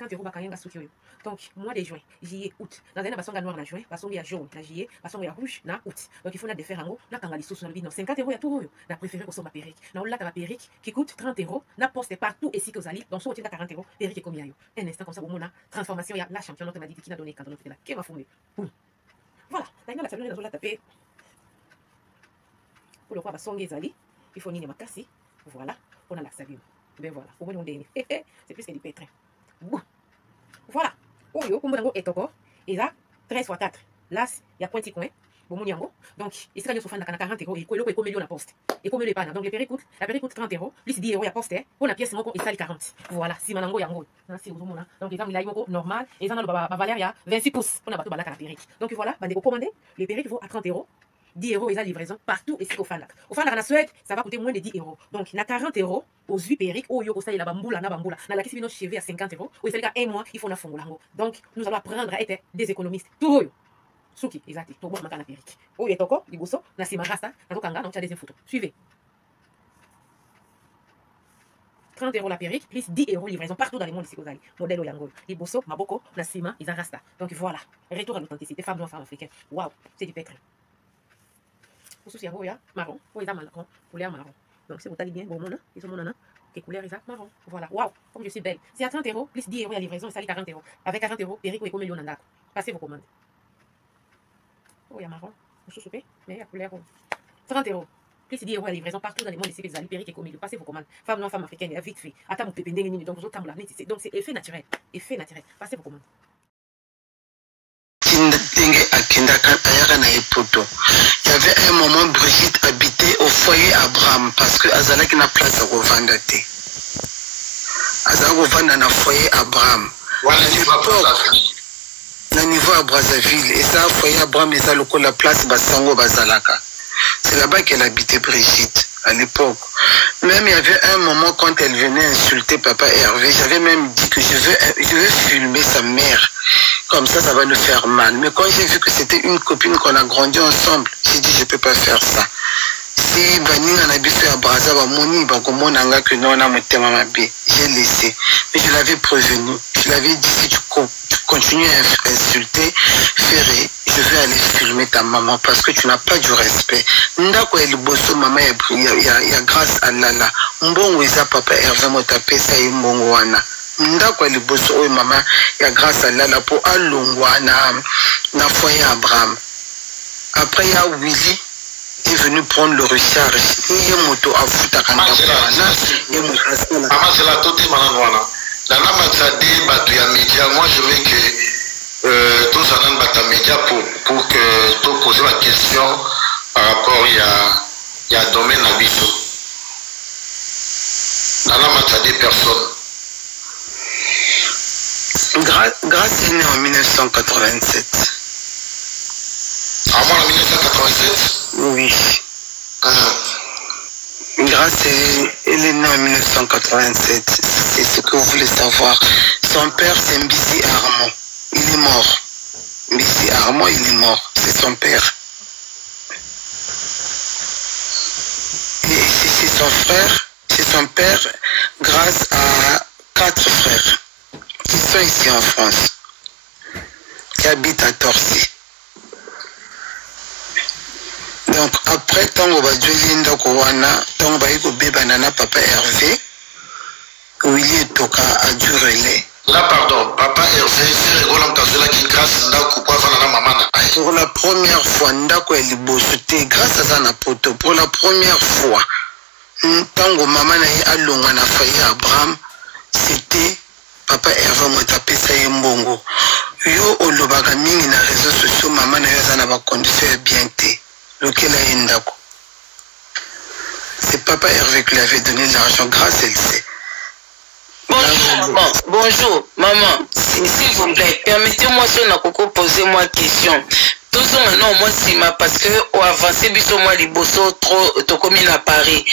50 euros bakayanga suki oyo. Donc mois de juin, juillet, août. Dans un basonga noir na juin, basonga jaune na juillet, basonga rouge na août. Donc il faut na de faire en haut, na kanga li sous na bino 50 euros ya tout oyo. Na préféré ko somba perruque. Na ola ta perruque qui coûte 30 euros, na poste partout ici que vous allez. Donc soit tu 40 euros, perruque est combien yo. Un instant comme ça bon na transformation ya la championne m'a dit qui n'a donné quand on fait la qui va foumer. Voilà, là la salon na zola taper. Pour le quoi basonga ezali, il faut nini makasi. Voilà, on a la savine. Ben voilà, au moins c'est plus que du pétrin. Voilà. Oyo, comme vous et toko, et là, 13 x 4. Là, il y a pointi coin. Bon, donc, ici, quand vous faites 40 euros, et que vous avez la poste. Et comme le panne. Donc, la perruque coûte 30 euros, plus 10 euros, il y a poste. Pour la pièce, il sale 40. Voilà, si manango yango. Donc, les gens, il a normal. Et ça, la valeur, il y a 26 pouces. On a battu la perruque. Donc, voilà, vous commandez. Les perruques vont à 30 euros. 10 euros et la livraison partout ici au Fandak. Au Fandak, en Suède, ça va coûter moins de 10 euros. Donc, il y a 40 euros aux 8 perruques. Oh, yo, ça, il y a bamboula, na bamboula. Dans la question de cheveux à 50 euros. Ou il fait un mois, il faut na fongolango. Donc, nous allons apprendre à être des économistes. Tout yo. Souki, exact. Tout bon, ma perruque. Oh, il est toko, il bosso, na si marasta, na tokanga, donc tu as des photos. Suivez. 30 euros la perruque, plus 10 euros livraison partout dans le monde ici aux allez. Modèle Oyango. Les bosso, maboko, na sima, ils rasta. Donc voilà. Retour à l'authenticité. Femmes noires, femmes africaines. Waouh, c'est du pétrin. Pour ceux qui marron, ou ils ont marron, couleur marron. Donc si vous allez bien, bon, ils ont que couleur ils ont marron. Voilà, waouh, comme je suis belle. C'est à 30 euros, plus 10 euros la livraison, et ça 40 euros. Avec 40 euros, perruque et comme million d'andako. Passez vos commandes. Oh, il y a marron, vous soupez, mais il y a couleur 30 euros. Plus 10 euros la livraison partout dans le monde ici, les perruques et comme million. Passez vos commandes. Femmes noires, femmes africaines, vite fait. Attends, vous pépez, donc vous autres, donc c'est effet naturel. Effet naturel. Passez vos commandes. Il y avait un moment Brigitte habitait au foyer Abraham parce que Azalaki n'a place à revendre. Azalaki revendre dans le foyer Abraham. À niveau à Brazzaville, et ça, foyer Abraham, et ça, la place Basango Bazalaka. C'est là-bas qu'elle habitait Brigitte à l'époque. Même il y avait un moment quand elle venait insulter papa Hervé, j'avais même dit que je veux filmer sa mère. Comme ça va nous faire mal. Mais quand j'ai vu que c'était une copine qu'on a grandi ensemble, j'ai dit je peux pas faire ça. Si Bani en a fait à Brazza, j'ai laissé. Mais je l'avais prévenu. Je l'avais dit si tu continues à insulter, Ferré, je vais aller filmer ta maman parce que tu n'as pas du respect. Ndako el bosso maman il y a grâce à Lala. Mbongo isa papa Hervé motapé ça y mbongo wana. Ndako el bosso oy maman il y a grâce à Lala pour alongwa na foyer Abraham. Après il y a Willy est venu prendre le recharge. Il y a moto à foutre à Maman c'est la totale mananwana. La namazade batu ya média, moi je veux que tous en bata média pour que tu poses la question par rapport il y a domaine abisso. La namazade personne. Grâce est né en 1987. Ah moi en 1987? Oui. Grâce, elle est née en 1987. C'est ce que vous voulez savoir. Son père, c'est Mbisi Armand. Il est mort. Mbisi Armand, il est mort. C'est son père. Et c'est son frère, c'est son père, grâce à 4 frères qui sont ici en France, qui habitent à Torcy. Donc après tango badjeli ndako wana tango bayiko beba nana papa Hervé Willy toka a dû relais. Là pardon, papa Hervé c'est rigolant kazola qui grâce ndako kwa fana na maman na. Pour la première fois ndako elle bosoté grâce à ça na poto pour la première fois tango maman na alonga na foyer Abraham c'était papa Hervé motapé ça yembongo. Yo olobaka mingi na réseaux sociaux maman na yo za na ba conditions bien té. Lequel a Indako. C'est papa Hervé qui lui avait donné l'argent grâce, elle sait. Bonjour, bonjour, maman. S'il vous plaît, permettez-moi de poser moi question. Tout ça maintenant, moi, c'est parce que au avancé, biso moi, les bossos trop, to comme à Paris.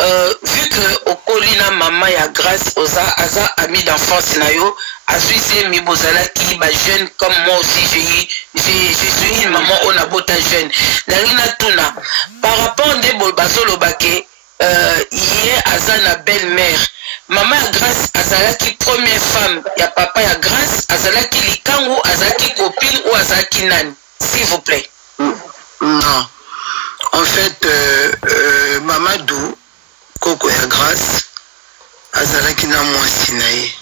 Vu que au colina maman ya grâce aux aza amis d'enfance nayo, à Suisse, mi bozala qui ba jeune comme moi aussi, je suis une maman on a bota jeune. Narina tuna. Par rapport à des bolbaso lobake, Hier Azana belle-mère. Maman ya Grâce azalaki première femme. Ya papa ya Grâce azalaki likangu, azalaki copine ou azalaki nani. S'il vous plaît. Non. En fait, Mamadou, Koko ya Grâce, azalaki na mwasi na ye.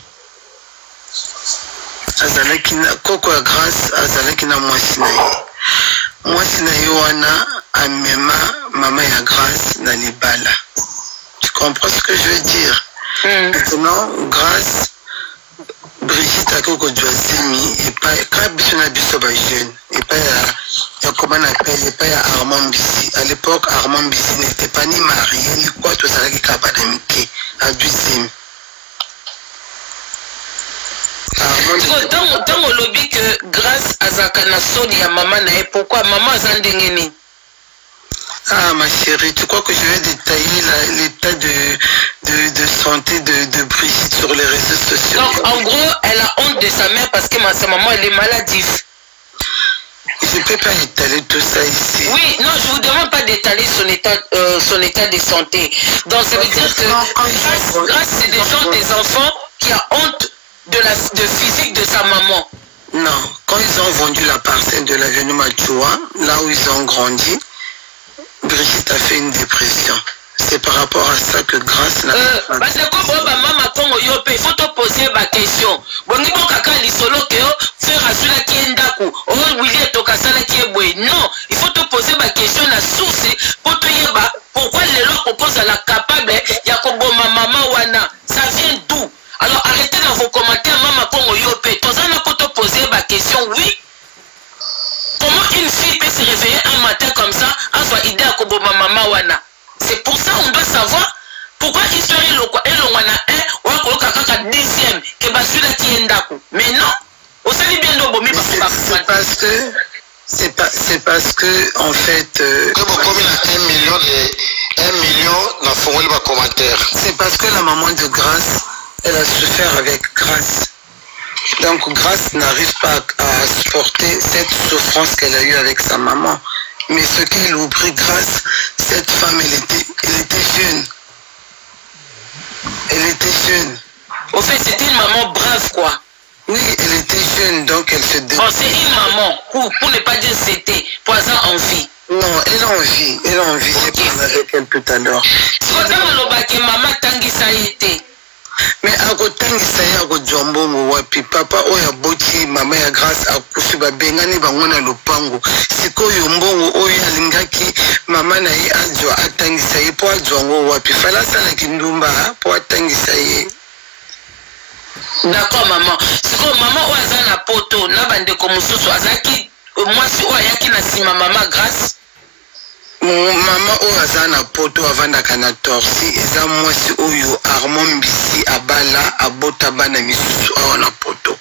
Azalaki na Koko ya Grâce, azalaki na mwasi na ye. Mwasi na ye wana amema Maman ya Grâce na libala. Tu comprends ce que je veux dire? Maintenant, Grâce, Brigitte a Koko Dwazimi, et pas quand Bissona Bissoba jeune, et pas ya comment on appelle, et pas ya Armand Bissi. À l'époque, Armand Bissi n'était pas ni marié, ni quoi, tout ça qui capable de à Dwazimi. Dans le lobby que Grâce à Zakana Sodi à maman, pourquoi maman a zandengeni? Ah ma chérie, tu crois que je vais détailler l'état de santé de Brigitte sur les réseaux sociaux? Donc en gros, elle a honte de sa mère parce que sa maman elle est maladive. Je ne peux pas étaler tout ça ici. Oui, non, je ne vous demande pas d'étaler son état de santé. Donc ça veut dire que Grâce c'est des gens, des enfants qui ont honte de physique de sa maman. Non, quand ils ont vendu la parcelle de l'avenue Machoua, là où ils ont grandi, Brigitte a fait une dépression. C'est par rapport à ça que Grâce n'a pas... Parce que quand maman Congo yope, il faut te poser ma question. Bongi bon kaka lisolo que faire asula qui est ndaku, oh William tokasala qui est boy. Non, il faut te poser ma question la source pour te dire pourquoi les lois proposent à la capable ya kobo maman wana. Ça vient d'où? Alors arrêtez dans vos commentaires maman Congo yope. Tozana pour te poser ma question, oui. Comment une fille peut se réveiller un matin comme ça, en soit idée à kobo maman wana? C'est pour ça qu'on doit savoir pourquoi histoire est l'ongwana 1 ou à kaka 10e que basula qui est ndaku. Mais non, on sait bien l'obomi c'est parce que en fait comme il a 1 million dans le commentaire. C'est parce que la maman de Grâce, elle a souffert avec Grâce. Donc Grâce n'arrive pas à supporter cette souffrance qu'elle a eue avec sa maman. Mais ce qu'il oublie, Grâce, cette femme, elle était jeune. Elle était jeune. Au fait, c'était une maman brave, quoi. Oui, elle était jeune, donc elle se débrouille. Bon, c'est une maman, pour ne pas dire c'était, poison en vie. Non, elle a envie, j'ai parlé avec elle tout à l'heure. C'est que maman tangi ça a été. Mais à côté de ça, il y a un jambon wapi papa oya boti mama ya Grâce akufi babengani bangona lopango siko yombongo oya lingaki mama na ye ajwa atangisa ye po ajwa ngo wapi fala sala kindumba po atangisa ye. D'accord maman. Siko mama oya za na poto na bande ko mususu azaki mwasi oya yaki na sima mama Grâce. Mama oyo aza na poto avandaka na torsi eza mwasi oyo Armand Mbisi abala abota bana misusu awa na poto.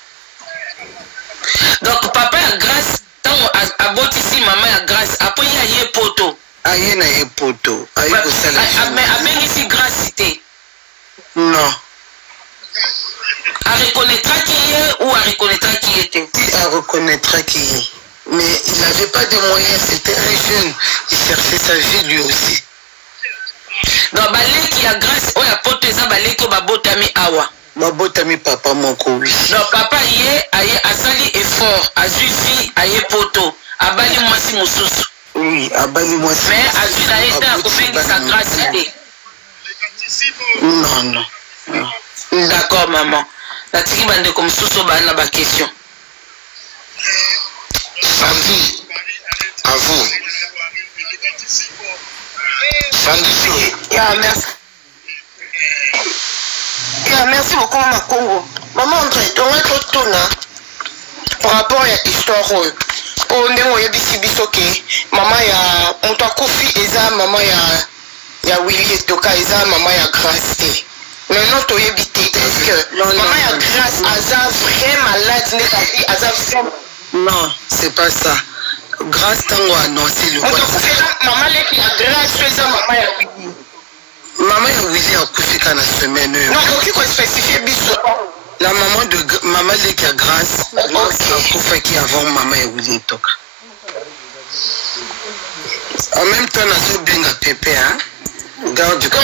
Donc papa ya Grâce tango abotisi mama ya Grâce apo ye poto. Aye na ye poto. Aye kosala. Abengisi Grâce te. Non. A reconnaîtra qui est ou a reconnaîtra qui était? Oui, a reconnaîtra qui est. Mais il n'avait pas de moyens, c'était un jeune. Il cherchait sa vie lui aussi. Donc, balé qui a Grâce, on a porté ça, balé qui a botami awa. Botami papa moko, oui. Donc, papa aye asali effort, a suivi aye poto, a bali mwasi mususu. Oui, a bali mwasi. Mais a suivi aye ta kopengi sa Grâce idée. Non, non. D'accord, maman. La tiki bande comme mususu bana ba question. Sandy, à vous. Sandy, merci beaucoup, Maman Congo. Maman André, donc être tona par rapport à l'histoire. On est bisibisoke. Maman ya Montakofi eza maman ya Willy et Toka eza maman ya Grâce. Maintenant, tu es bité. Est-ce que maman ya Grâce eza vrai malade n'est pas eza non, c'est pas ça. Grâce tango annoncé le maman leki ya Grâce c'est maman ya Willy. Maman ya Willy a kufika na semaine. Non, donc il spécifier biso. La maman de maman leki ya Grâce, a kufaki avant maman ya Willy Toka. En même temps, na so benga pépé hein. Garde du corps.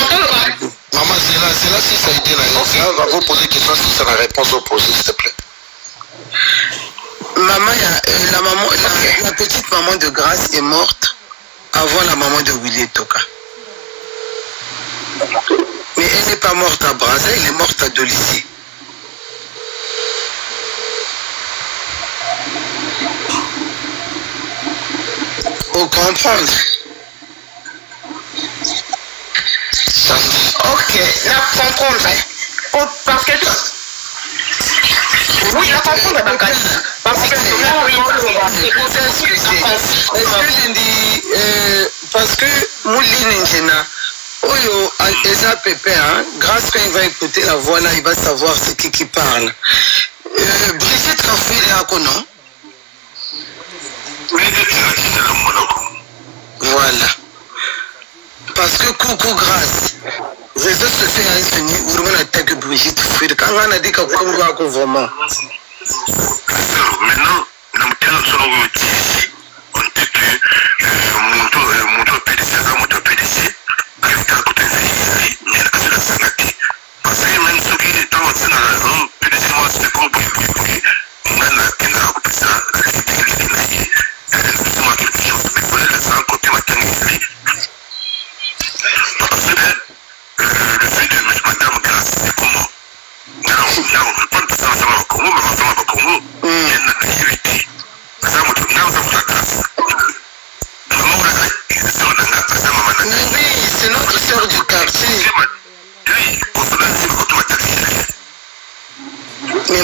Maman, c'est là si ça a été là. On va vous poser une question si ça a la réponse opposée, s'il te plaît. Maman, la petite maman de Grâce est morte avant la maman de Willy Toka. Mais elle n'est pas morte à Brazza, elle est morte à Dolisie. Faut comprendre. Ok, là, comprendre. Parce que... Oui, là, comprendre, parce que Moulin Njena, Oyo, Eza Pépé, grâce quand il va écouter la voix là, il va savoir ce qui parle. Brigitte Kafoué, là, non? Voilà. Parce que coucou grâce. Réseau se fait un fini où on attaque Brigitte Fouid. Quand on a dit qu'on va vraiment. Maintenant, on dit que mon PDC, mais parce que même ceux qui étaient dans la zone, PDC, moi, c'est comme on a ça, parce que le fait de mettre Madame Grâce, c'est comment? Là, on ne veut pas de ça, ça va au Congo, mais ça va au Congo. Il y a une activité. Ça va au Grâce. Oui, c'est notre soeur du quartier. Mais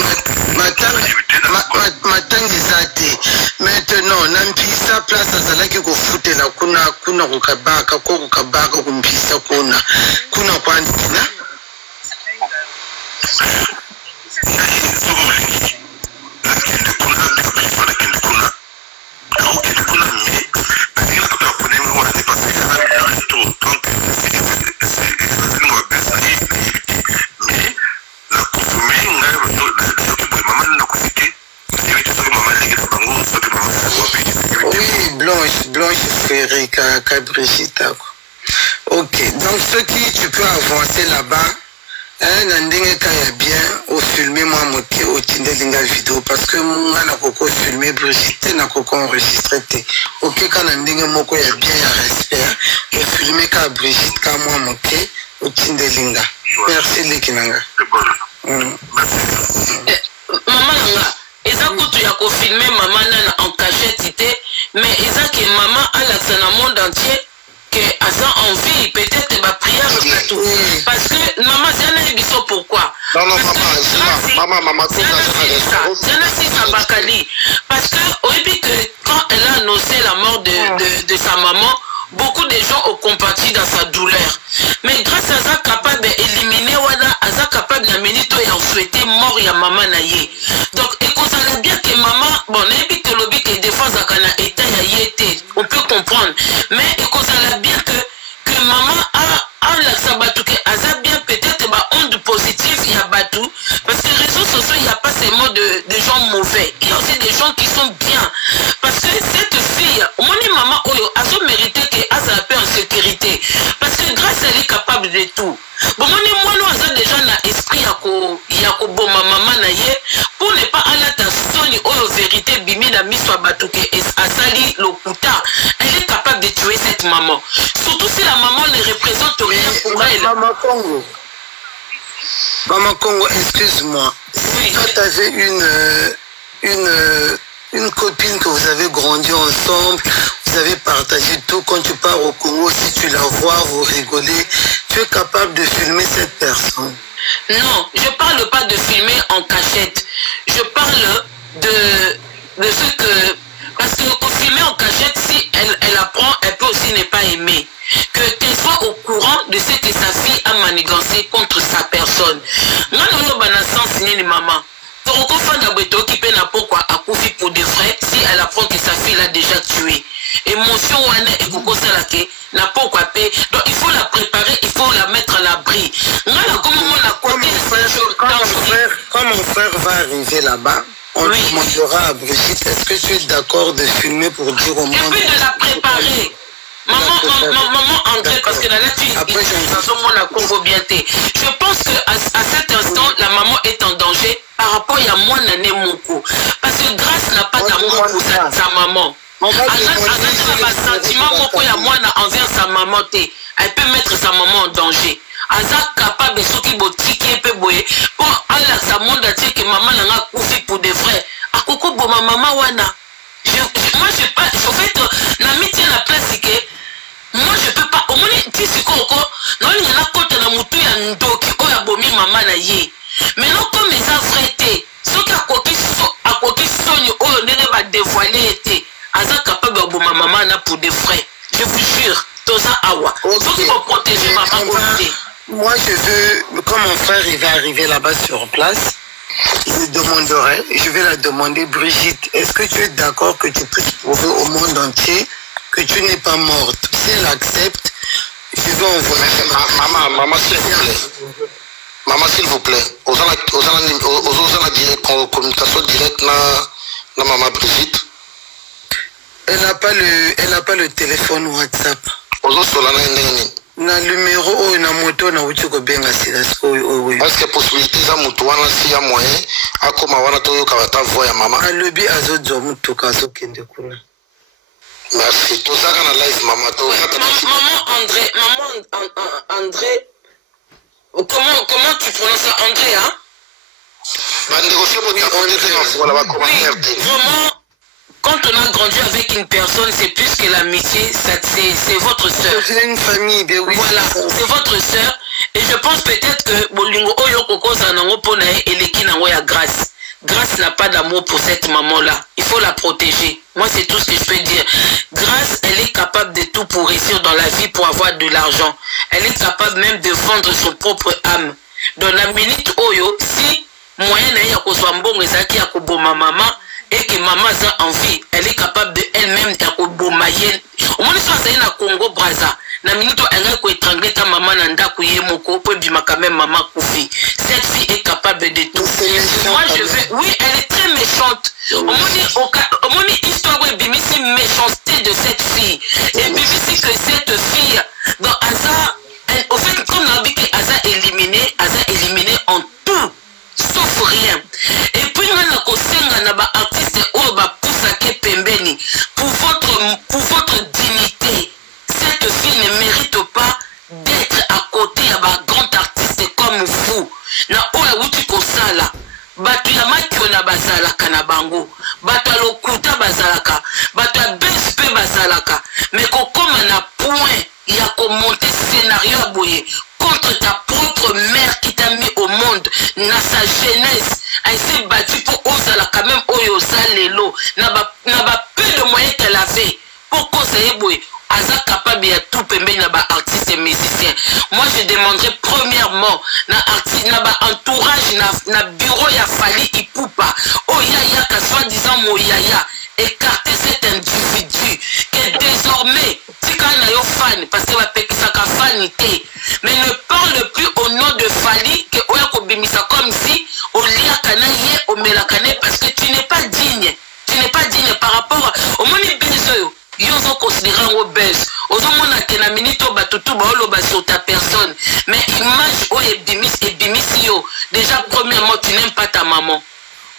maintenant, nampisa place azalaki kufutela kuna kukabaka kumpisa kuna kwanzina. Blanche Ferré, Brigitte. Ok, donc ce qui tu peux avancer là-bas, Nandingue Kaya bien, au filmer moi au Tindelinga vidéo, parce que moi n'a pas filmé Brigitte, n'a pas enregistré. Ok, quand Nandingue Moko est bien respect, au filmer ka Brigitte, ka moi moké au Tindelinga. Merci Lekinanga. Maman Nanga. Eza kutu ya kofilme maman nana en cachette, mais eza que maman a la dans le monde entier que asa envie peut-être ba prière tout parce que maman c'est un émission pourquoi non maman parce que au début que quand elle a annoncé la mort de sa maman, beaucoup de gens ont compati dans sa douleur, mais grâce à ça capable d'éliminer wala asa capable d'amener toi et en souhaiter mort ya maman naye. Donc écoutez bien que maman bon n'ébi que lobby que défense à kana état ya yété, on peut comprendre, mais écoutez bien que maman a la sabatu que asa bien peut-être ba onde positive ya batu parce que les réseaux sociaux il y a pas seulement de gens mauvais, il y a aussi des gens qui sont bien parce que cette fille mon maman oyo a mérité que asa la paix en sécurité parce que grâce elle est capable de tout. Bon moi nous avons déjà l'esprit ya ko boma maman na ye pour ne pas aller ta soni oyo vérité bimi na miswa batuke asali lokuta. Elle est capable de tuer cette maman, surtout si la maman ne représente rien pour elle. Maman Congo, excuse-moi. Si toi tu avais une copine que vous avez grandi ensemble, vous avez partagé tout, quand tu pars au Congo, si tu la vois, vous rigolez, tu es capable de filmer cette personne? Non, je parle pas de filmer en cachette. Je parle de ce que... Parce que filmer en cachette, si elle apprend, elle peut aussi ne pas aimer. Qu'elle soit au courant de ce que sa fille a manigancé contre sa personne. Moi, maman. Pour de vrai, si elle apprend que sa fille l'a déjà tué. Émotion n'a pas donc il faut la préparer, il faut la mettre à l'abri. Quand mon frère va arriver là-bas, on lui demandera à Brigitte, est-ce que tu es d'accord de filmer pour dire au monde? Et puis de la préparer. Maman André, parce que la nature, je pense qu'à cet instant, la maman est en danger par rapport à moi, Nané Moko. Parce que Grâce n'a pas d'amour pour sa maman. Sa maman, elle peut mettre sa maman en danger. Aza capable de ce qui peut boyer pour aller sa monde à dire que maman n'a pas pour des vrais. À Coco, ma maman, wana. Moi, je pas. En fait, l'amitié la place, que moi, je peux pas. Au moins, tu sais quoi, non, il y a côté de moutou, il y a un dos qui a bomi maman na yé. Mais non, comme ils ont vrai, ceux qui a coquille sonne, oh, ne va dévoiler été. Aza capable de ma maman na pour des vrais. Je vous jure, Toza Awa. Ceux qui vont protéger maman aussi. Moi, je veux, comme mon frère, il va arriver là-bas sur place, je vais la demander, Brigitte, est-ce que tu es d'accord que tu puisses prouver au monde entier que tu n'es pas morte? Si elle accepte, je vais envoyer. Maman, s'il vous plaît. Maman, s'il vous plaît. Aux communication directe na maman Brigitte. Elle n'a pas le téléphone WhatsApp. Na numéro na moto na uti ko benga sila oui. Parce que possibilité za mutu wana si ya moyen akoma wana to yoka ta voix ya maman. Alobi azodzo mutu ka zo kende kuna. Merci. To ça na live maman to. Maman André. Comment tu prononces ça André hein? Vraiment. Quand on a grandi avec une personne, c'est plus que l'amitié, c'est votre soeur. C'est une famille, ben oui. Voilà, c'est votre soeur. Et je pense peut-être que Bolingo Oyo Koko Zanango Ponae et Lekina Oya Grâce. Grâce n'a pas d'amour pour cette maman-là. Il faut la protéger. Moi, c'est tout ce que je peux dire. Grâce, elle est capable de tout pour réussir dans la vie, pour avoir de l'argent. Elle est capable même de vendre son propre âme. Dans la minute Oyo, si moyen n'a pas soit bon, ezaki ya koboma maman, et que maman a envie, elle est capable de elle-même de mayen. Au moins, c'est na Congo Brazza. Na minute elle a étrangler ta maman nanda kuye moko pour bima quand même maman koufi. Cette fille est capable de tout. Moi je veux, oui, elle est très méchante. Au moins histoire de bimisi méchanceté de cette fille. Et bimisi que cette fille dans Asa, au fait comme on a dit que Asa éliminé en tout. Sauf rien. Et puis on a kosenga na ba artiste ou ba poussake pembeni pour votre dignité. Cette fille ne mérite pas d'être à côté à ba grand artiste comme vous. Na oya wuti kosala. Batu ya makyo na bazalaka na bango. Batu lokuta bazalaka. Batu ya BSP bazalaka. Mais kokoma na point ya komonter scénario à boye contre ta propre mère qui t'a mis au monde na sa jeunesse. Elle s'est battue pour osala quand même oyosa lelo na ba peu de moyens qu'elle avait pour conseiller boye aza capable ya tout pembe na ba artiste et musicien. Moi je demanderais premièrement na artiste na ba entourage na bureau ya Fally Ipupa oyaya ka soi-disant moyaya écarter cet individu que désormais tika na yo fan parce que va pekisaka fanité mais ne parle plus au nom de Fally que oya ko bimisa comme si olia kanaye omelakane parce que tu n'es pas digne par rapport au moni besoyo yozo considérant au buzz ozomona ke na minito batutu baoloba sur ta personne mais image o ebimisi yo déjà premièrement tu n'aimes pas ta maman.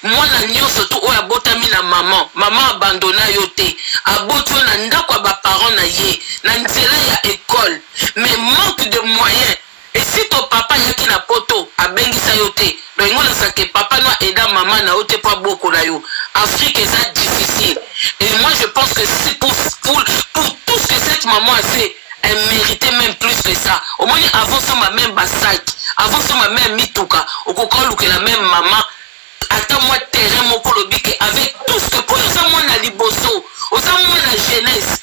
Moi na nyonso tu oya botami na maman abandonna yo te aboti na ndako ba parents na ye na nzela ya école mais manque de moyens. Et si ton papa yaki na poto abengisa yo te donc ngona sake papa no aida maman na ote pas beaucoup la yo Afrique est difficile. Et moi je pense que c'est pour tout ce que cette maman a fait, elle méritait même plus que ça. Au moins avant ça ma même basak, avant ça ma même mituka, au kokolu que la même maman attends-moi terrain mon kolobike avec tout ce que pour ça moi na liboso, au ça moi la jeunesse.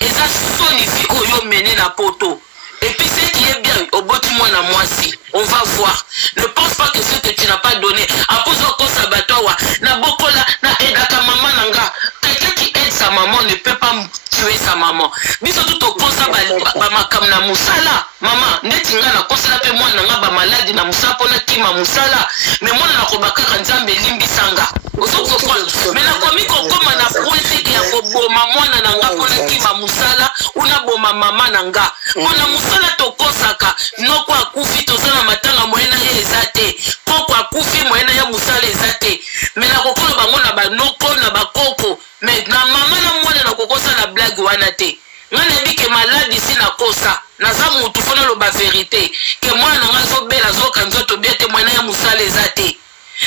Et ça sonifie oyo mené na poto. Et puis ce qui est bien, au bout du mois à moi si, on va voir. Ne pense pas que ce que tu n'as pas donné, après ça sabatowa, na bokola, na edaka maman nanga. Quelqu'un qui aide sa maman ne peut pas tuer sa maman. Biso tout au consa ba makam na musala, maman, netinga na kosala pe moi nanga ba malade na musala pona kima musala. Mais moi na kobaka nzambe limbi sanga. Ozo comprendre. Mais na komi kokoma na pointe ya koboma mwana nanga pona kima musala, una koboma mama na nga mpona mosala tokosaka noko akufi tozala matanga moyena ye eza te koko akufi moyena ya mosala eza te me nakokola bango na banoko na bakoko me na mama na mwana nakokosa na blage wana te nga nayebi ke maladi isi nakosa naza mutu fona loba verite ke mwana na nga azobela azoka nzoto bia te moyena ya mosala eza te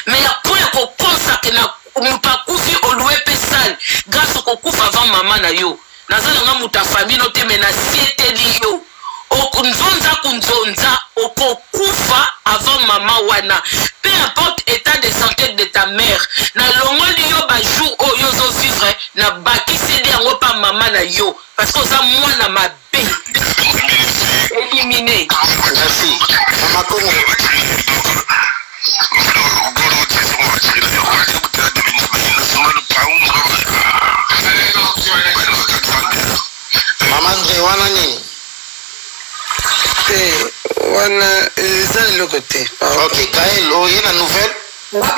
me ya po ya kokosaka na mutu akufi oluwe mpe sale grâce okokufa avant mama na yo naza nanga mutu afamili no te me nasieteli yo nzonza kunzonza okokufa avant mama wana peu importe état de santé de ta mère na longoli yo bajour oyo ozovivre na bakiseli yango pa mama na yo parce que oza mwana mabe éliminé. Merci. Mama Congo. Mama André wana nini? Wana eza le côté. Ok, Gaël, oh, il y a une nouvelle? Bonjour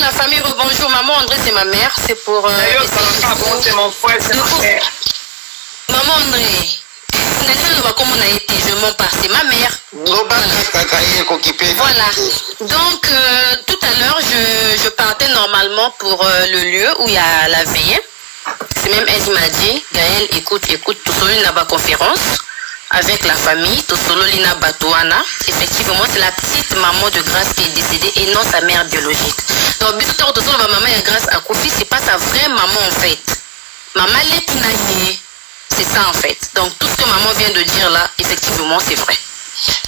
la famille, bonjour maman André, c'est ma mère, c'est pour c'est mon frère, c'est ma mère. Maman André, comment on a été, je m'en passe, c'est ma mère. Voilà. Donc tout à l'heure je partais normalement pour le lieu où il y a la veillée. C'est même elle qui m'a dit, Gaël, écoute, tout solo il y a une conférence avec la famille, tout solo Lina Batouana. Effectivement, c'est la petite maman de Grâce qui est décédée et non sa mère biologique. Donc, tout solo ma maman et Grâce à Koufi, c'est pas sa vraie maman en fait. Maman l'est c'est ça en fait. Donc, tout ce que maman vient de dire là, effectivement, c'est vrai.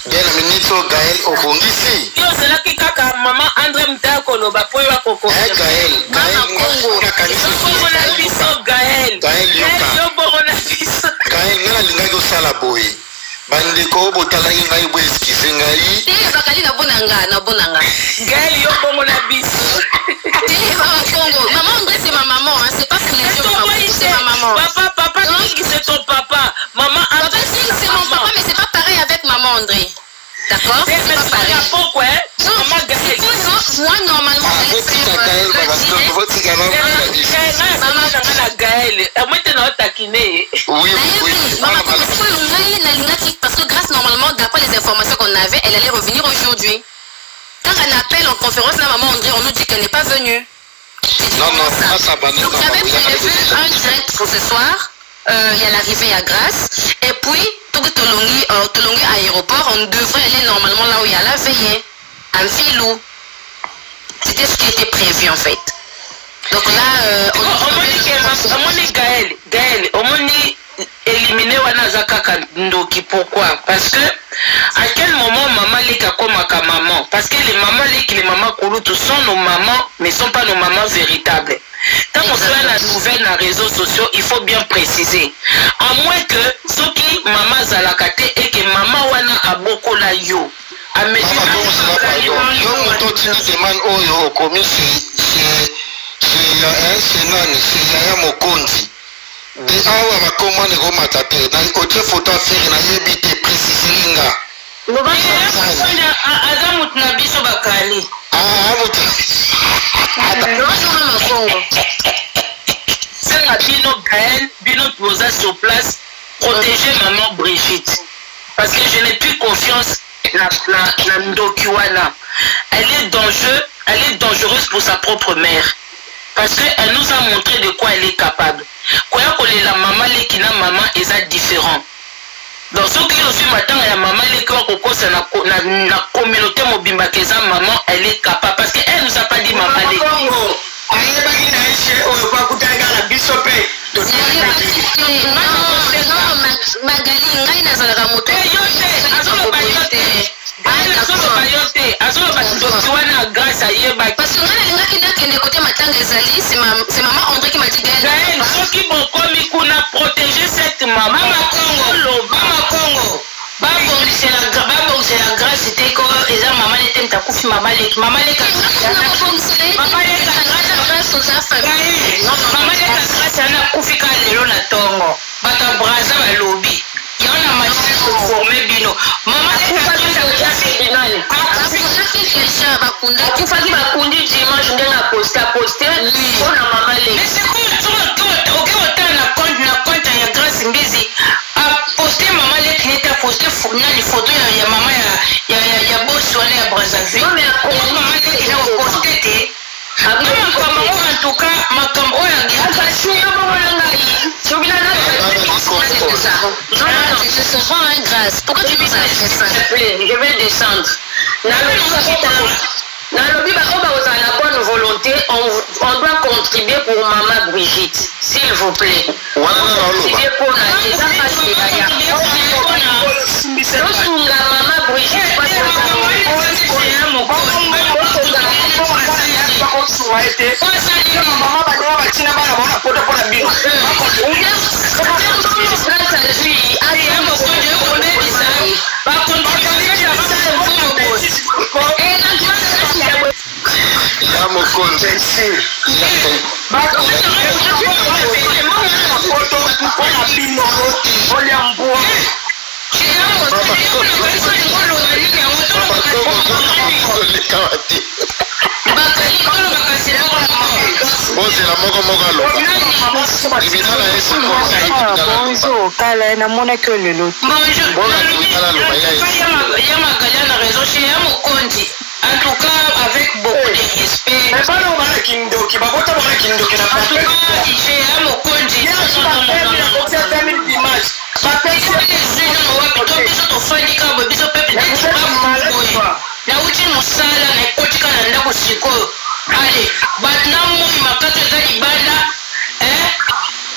Bien, la ministre Gaël Okongisi. Yo, c'est là qui kaka maman André Mtako lo ba po yo koko. Gaël, Gaël, yo borona biso. Gaël, ngala linga yo sala boy. Bandeko botala inga ibo eskize ngai. Bakali na bonanga. Gaël yo borona biso. Maman André c'est ma maman, hein. C'est pas que les gens c'est ma maman. Papa, c'est ton papa. Maman André c'est mon papa, mais c'est pas pareil avec maman André. D'accord? C'est pas pareil. Pourquoi? Maman Gaël. Moi normalement. Parce que grâce normalement, d'après les informations qu'on avait, elle allait revenir aujourd'hui. Quand on appelle en conférence, la maman André, on nous dit qu'elle n'est pas venue. Non, ça. Donc j'avais prévu un direct pour ce soir. Il y a l'arrivée à Grâce. Et puis, Tolongi aéroport, on devrait aller normalement là où il y a la veillée. À Filou. C'était ce qui était prévu en fait. Donc là, on dit Gaël, on dit éliminer Wanazaka Kandoki. Pourquoi? Parce que à quel moment maman leka comme maman? Parce que les mamans les mamans Kouloutou sont nos mamans, mais ne sont pas nos mamans véritables. Quand on soit la nouvelle dans les réseaux sociaux, il faut bien préciser. À moins que ce qui maman Zalakate et que maman Wana a beaucoup la yo. Bino posa sur place, protéger maman Brigitte. Parce que je n'ai plus confiance na Ndokiwana. Elle est dangereuse pour sa propre mère. Parce qu'elle nous a montré de quoi elle est capable. Quoi que la maman lekina maman est différent. Dans ce qui aussi maintenant la maman lekina kokosa na communauté mobimba keza maman elle est capable parce qu'elle nous a pas dit maman lekina. Parce que c'est maman André qui m'a dit Gaël, ceux qui vont protéger cette maman Congo. C'est la grâce, c'était que les maman était takufi maman tout cas makambo oyo je se rends en grâce. Pourquoi tu dis ça? S'il te plaît, je vais descendre. Nalobi bakoba ozala na bonne volonté, on doit contribuer pour maman Brigitte, s'il vous plaît. Contribuer pour la tosunga maman Brigitte Bonjour, Kala, na mona que le lot. En tout cas, avec beaucoup de respect. En tout cas, j'ai un Mokondi. nauti mosala nakotika na ndako sikoyo ale bato namoi makato eza libanda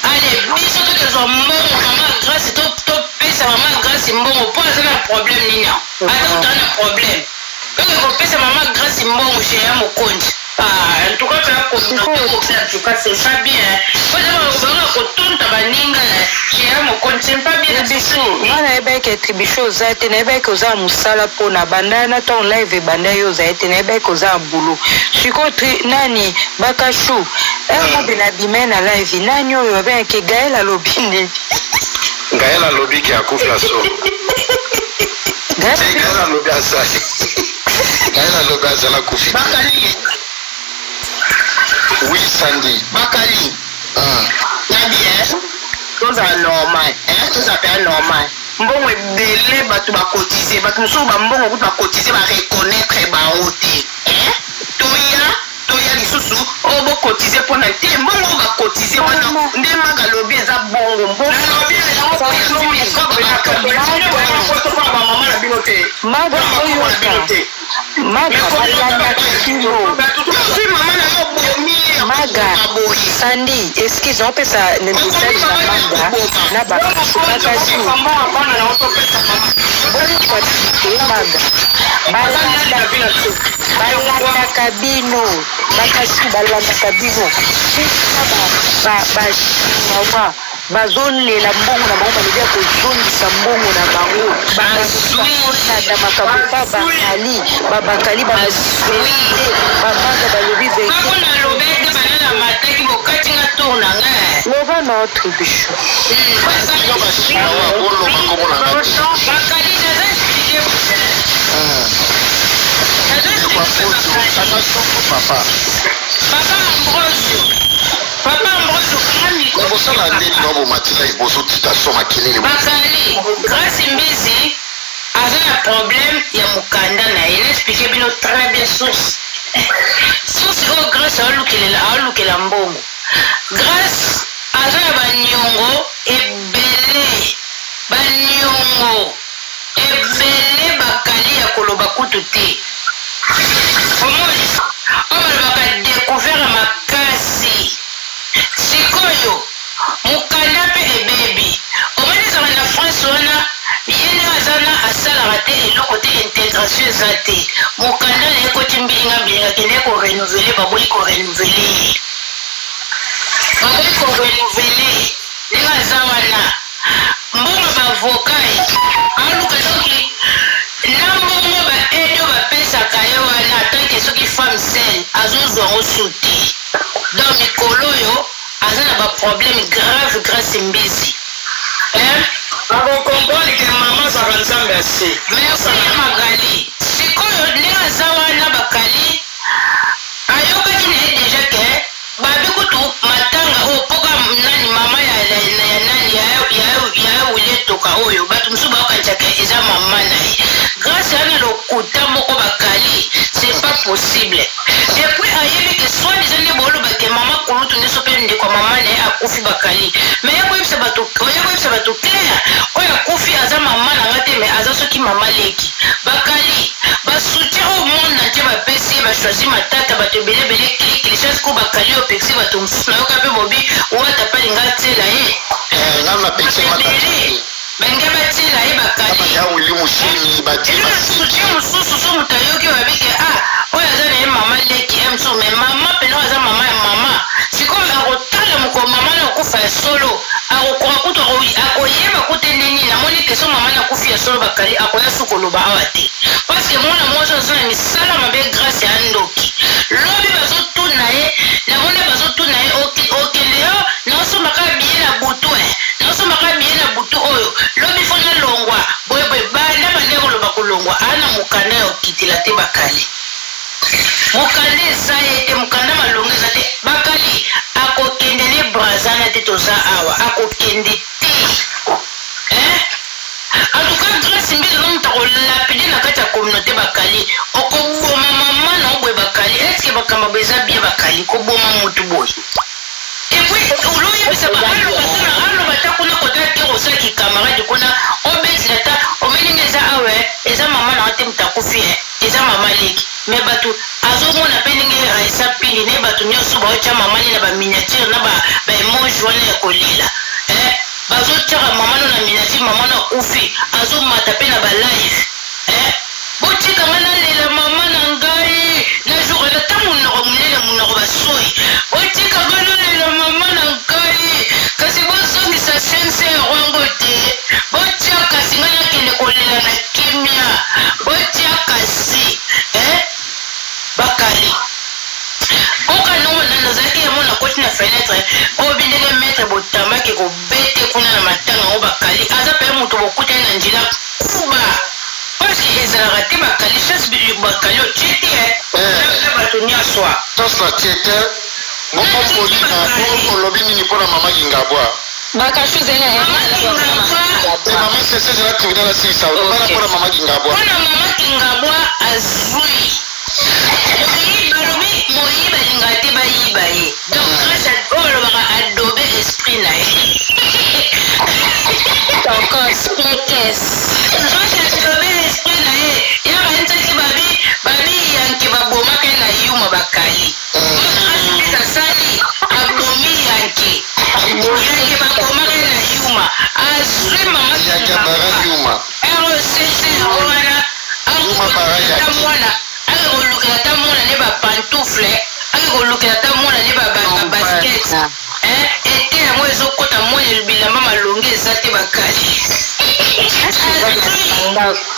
ale biso tokezwa mbongo mama grâce topesa mama grâce mbongo mpo aza na problème nini ata otala na problème oke kopesa mama grâce mbongo sheya mokonzi en tout cas c'est pas bien banga kotonta baninga sheya mokonzi c'est pas bien biso nga nayebaki ete biso oza te nayebaki oza mosala mpona banda na ntango live ebanda yo oza ete nayebaki oza bulo sikotri nani bakashu mobe na bime na live nani oyo abengaki gael alobi nini gael alobiki akufi aso gael alobi asali gael alobi azala kufi oui Sandy Bakali nabi toza normal toza pe normal mbongo ebele bato bakotize bato mosusu bambongo kutu bakotize bareconnaître bango te toya lisusu oyo bokotize mpona te mbongo bakotize wana nde manga lobi eza bongo maga Sandy excuse on peut ça le message na maga na bakashu bakashu balanda kabino bakashu balanda kabino ba bazolela mbongo na bango balobia kozongisa mbongo na bango bazonada makambo pa bakali babakali babanga balobi lova notre bicho Papa Ambrosio Bakali, grâce Mbisi, avait un problème, il y a Mukanda, il expliquait bien très bien source. Source grâce à la mbongo. Grâce à Banyongo et Banyongo et Bakali à Kolobakututi. On va découvrir ma casse. Sikoyo mukanda pe ebebi omanezaka na France wana yene azana asalaka te eloko te intégration eza te mukanda na ekoti mbilinga kende korenouveler baboyi korenouveler ndenge aza wana mbongo bavoka aluka soki na mbongo baedo bapesaka ye wana atanke soki femme saine azozwango suti dans mikolo oyo aza na baproblème grave grâce Mbisi akokomprendre ke mama azaka nzambe ase merci ya magali sikoyo ndenge aza wana bakali ayokaki na ye deja ke babi kutu matanga oyo mpoka nani mama ya nani ya uletoka oyo bato mosusu baokanisaka eza mama na ye grâce wana lokuta moko bakali c'est pas possible depuis ayebi ke soi disant nde bolobake mama kulutu neso pe ndeko mama ne akufi bakali mais yako yebisa bato clair oyo akufi aza mama na ngate mais aza soki mama leki bakali basoutien au monde entier bapesi bachoisi matata bato ebelebele kili chance ko bakali opexi bato mosusu nayoka mpe bobi owata pa linga tiela ye benge batiela ye bakali soutien mosusu so moto ayoki babike oyo aza na ye mama leki mso mais mama pena aza mama ya mama sikoyo akotala moko mama na okufa ya solo akokoka kutu akoyeba kute ndeni namoni keso mama na kufi ya solo bakali akoya sukoloba awa te parceke mwana mwasi aza na misala mabe grâce ya ndoki lobi bazotuna ye namoni bazotuna ye okende yo naosombaka biye na butu naosombaka biye na butu oyo lobi fo nalongwa boyeboye banda bande koloba kolongwa ana mokanda ya okitila te bakali mokanda eza ye te mokanda malongo eza te bakali akokende ne brazana te toza awa akokende te antuka grâce mbili nomuta kolapide na kati ya communauté bakali okoboma mama na oboye bakali eske bakamba beza bie bakali koboma motu boye epuis oloyebisa aloba ta kuna kota te osaki camarade kuna obetila ta omeninga eza awe eza mama na wate mutakufi eza mama leki me bato azomona mpe ndenge raisa pindi ne bato nyonso baotya mamani na baminiature na baemoji wana ya kolela bazotyaka mamano na miniature mamano akufi azomata mpe na balive botikanga nalela mama na ngai na jour ata monoko monene monoko basoi botikanga nalela mama na ngai kasi bozongisa sense yango te botyakasi ngai nakende kolela na kimia botyakasi bakali okanongo na nazalaki yamo na koti na fenêtre obi ndenge maître botambaki kobete kuna na matanga o bakali aza mpe moto bokutani na nzela kuba parceke ezalaka te bakali chasse bakali otie te na bato nyonso tosa tie te olobi nini mpona mama kingabwa mama sese zela tribunal asilisa obana mpona mama kingabwa mpona mama kingabwa azwi moyiba linga te bayiba ye donc grâce à oyo olobaka adobe esprit na ye adobe esprit na ye ya banisaki babi yanke babomaka ye na yuma bakali asali abomi yanke babomaka ye na yuma azwi mama erosese wana mwana akolukela ta mwana ne bapantoufle akolukela ta mwana ne babasket ete yango ezokota mwana bilamba malongi eza te bakali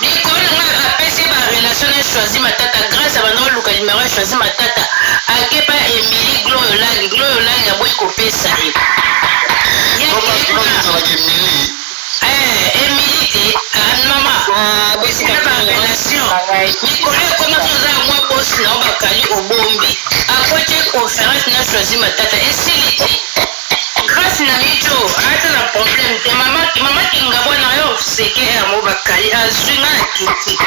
likolo nanga apesi barelation na choisi matata grâce a banda oluka numero ya choisi matata akepa emili gloyolangi aboyi kopesa emili te mama besika barelation likolo ekoma toza ya mwa bosi nao bakali obombi akotie conférence na choisi matata esili te grâce na mijo ata na problème te mama kingabwa na yo seke yango bakali azwi nga na kiti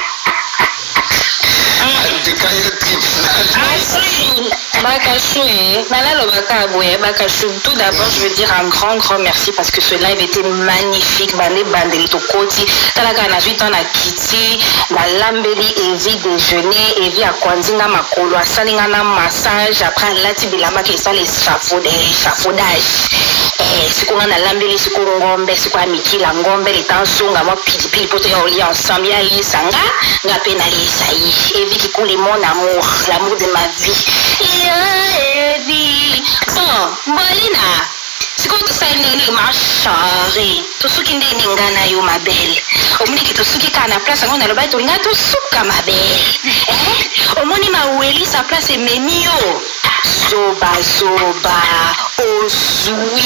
Tout d'abord, je veux dire un grand merci parce que ce live était magnifique. Bandeli Tokoti, Talaka na 8 ans na Kiti, la Lambeli Evi déjeuner, Evi à Kwanzinga Makolo, à Salinga na massage, après Lati Bilama qui est ça l'échafaudage. C'est qu'on a Lambeli, c'est qu'on ngombe, c'est qu'on a Miki, la ngombe, les tansonga, moi pili pote ya oli ensemble, ya yi sanga, nga penali sayi. Evi qui coule mon amour, l'amour de ma vie. Evi, bon, Molina. Siko tusaineni ma chérie. Tosuki ndeni ngana yo ma belle. Omuni tosuki kana place ngona loba to ngato suka ma belle. Omoni ma weli sa place menio. Zoba ozwi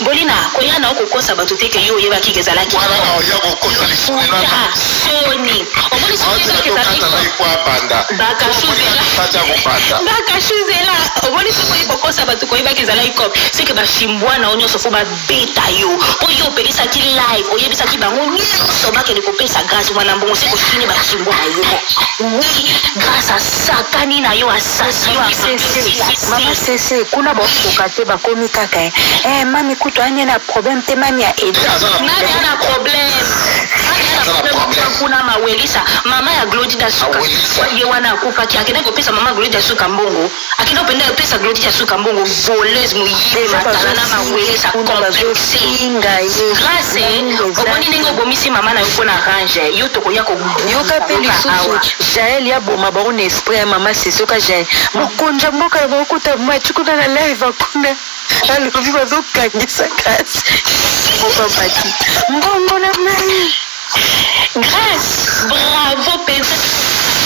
bolina koya na okokosa bato te ke yo yeba ki kezalaki soni omoni bakashuzela omoni soki kokosa bato koyeba kezalaki comme c'est que bashimbwana o nyonso fo babeta yo po yo opelisaki live oyebisaki bango nyonso bakende kopesa grâce mwana mbongo se koshine bashimbwana yo oui grâce à sakani na yo asasi yo mama sese kuna bakoka te bakomi kaka mami kutu anye na problème te mami ya aide mami ana problème kuna mawelisa mama ya Glody da suka ye wana akufaki akenda kopesa mama Glody da suka mbongo akenda openda kopesa Glody da suka mbongo voleuse muyibe matala na mawelisa complexe grâce omoni ndenge obomisi mama na yo mpona range yo tokoya yoka pe lisusu Jael ya boma baona esprit ya mama sesoka Jael mokonja mboka na bakuta machukuna na live akuna alobi bazokangisa kasi mopapati mbongo na mai grâce bravo pensa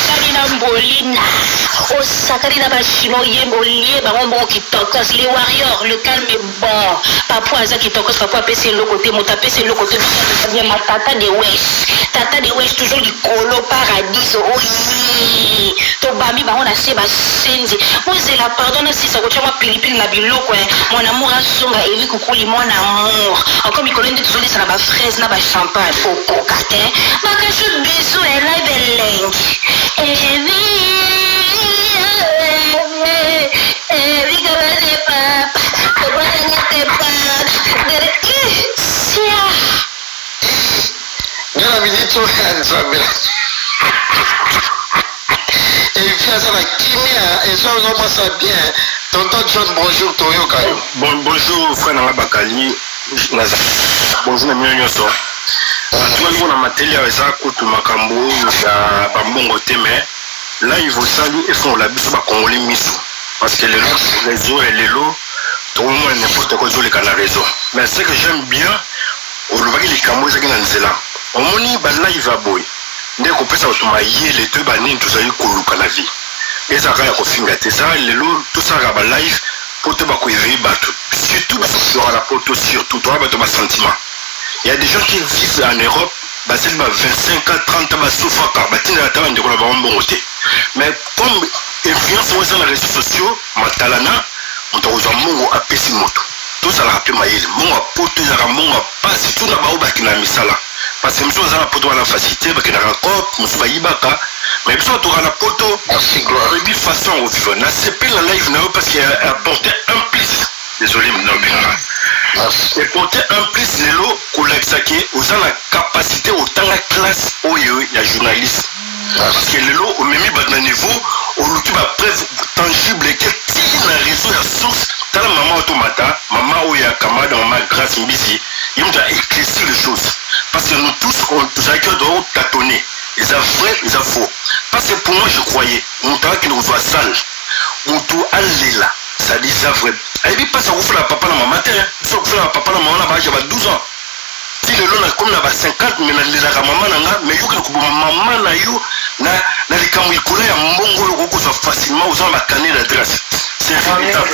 kalina mbolina osakali na bashimo yembolie bango mbongo kitokos les warriors le calme est bon papa aza kitokos papa apesi le côté moto apesi le côté ma tata de wesh toujours likolo paradis oyi to bami bango na se basenzi ozela pardon na sisa kotia mwa pilipili na biloko mon amour azonga evi kukuli mon amour encore mikolo nde tozolisa na bafraise na bachampagne okoka te bakashu biso elive elengi Bonjour frère Nanga Bakali. Bonjour na nyonso. Tuko na materia eza kutu makambo ya bambongo teme. Là il faut saluer et font la biso ba congolais miso parce que le réseau et l'élo tout le monde n'importe quoi sur les canaux réseau. Mais ce que j'aime bien au lobaki les cambos ça qui dans cela. Au moni ba live a boy. Ndé ko pesa otumaye les deux banini tout ça yikoluka na vie. Et ça va ko finga te ça l'élo tout ça ba live pour te ba ko éveiller bateau. Surtout sur la photo surtout toi ba to ba sentiment. Il y a des gens qui vivent en Europe, bah c'est 25 ans, 30 ans, bah souffrent car bah tiens la table de quoi va bon côté. Mais comme influence sur les réseaux sociaux, matalana, on t'a osé mongo à pesi moto. Tout ça la rappelle maïl, mongo à pote, ça mongo à pas si tout là-bas où bah qui n'a mis ça là. Parce que monsieur a la pote à la facilité, bah qui n'a encore, monsieur va y baka. Mais monsieur tu auras la pote, merci gloire. De façon au vivant, n'a c'est pas la live non parce qu'il a apporté un plus. Désolé, non mais et porter un plus l'élo kolakisaki oza na capacité autant la classe oyo ya journaliste parce que l'élo au même bas niveau au luki ba preuve tangible que ti na réseau ya source tala maman automata maman oya kamada maman grâce mbisi il m'a éclairci les choses parce que nous tous on chacun doit tâtonner ils ont vrai ils ont faux parce que pour moi je croyais on t'a qui nous voit sale on tout aller là ça dit ça vrai. Et puis pas ça vous fait la papa la maman terre, ça vous fait la papa la maman là j'avais 12 ans. Si le long comme là 50 mais la maman là mais yo que maman na yo na les kamu ikole ya mbongo le koko ça facilement aux gens ba caner l'adresse. C'est véritable.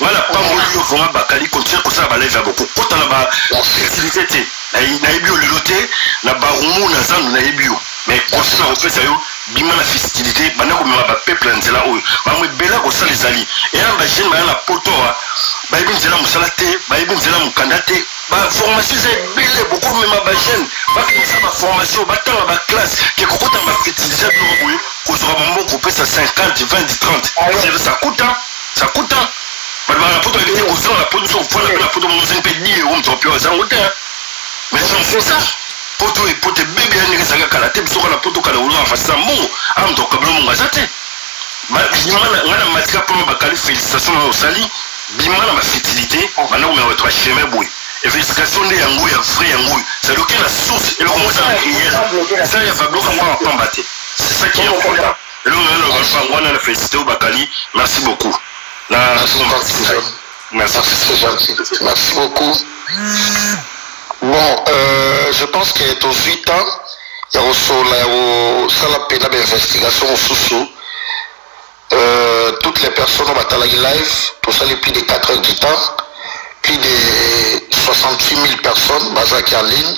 Voilà pas moi yo vraiment bakali continue comme ça ba live beaucoup. Quand on a ba facilité na ebio le loté na barumu na zandu na ebio. Mais quand ça on fait ça yo bima la festivité bana ko mema ba peuple nzela oyo ba mo bela ko sala ezali et en ba jeune ba na poto ba ibi nzela musala te ba ibi nzela mukanda te ba formation c'est belle beaucoup mema ba jeune ba ki ba formation ba tanga ba classe ke ko kota ba festivité no boye ko so ba mboko pesa 50 20 30 ça coûte ba ba la poto ile ko so la poto so fona la poto mo sen pe 10 euros mtopio za ngote mais c'est ça poto et poto bébé ya ngi sanga kala te biso kala poto kala ulo afasa mo am to kablo mo ngazate ba bimana ngana matika po ba kali félicitations au sali bimana ma fertilité bana ko me to chemin boy et félicitations de yango ya vrai yango c'est lequel la source et le comment ça réel ça ya va bloquer pas pambaté c'est ça qui est important et le on va la féliciter au bakali merci beaucoup merci c'est gentil merci beaucoup. Bon, je pense qu'il est aux 8 ans, il y a aussi la investigation au sous-sous. Toutes les personnes ont battu live, tout ça depuis les 4 heures du temps. plus de 68 000 personnes basées en ligne.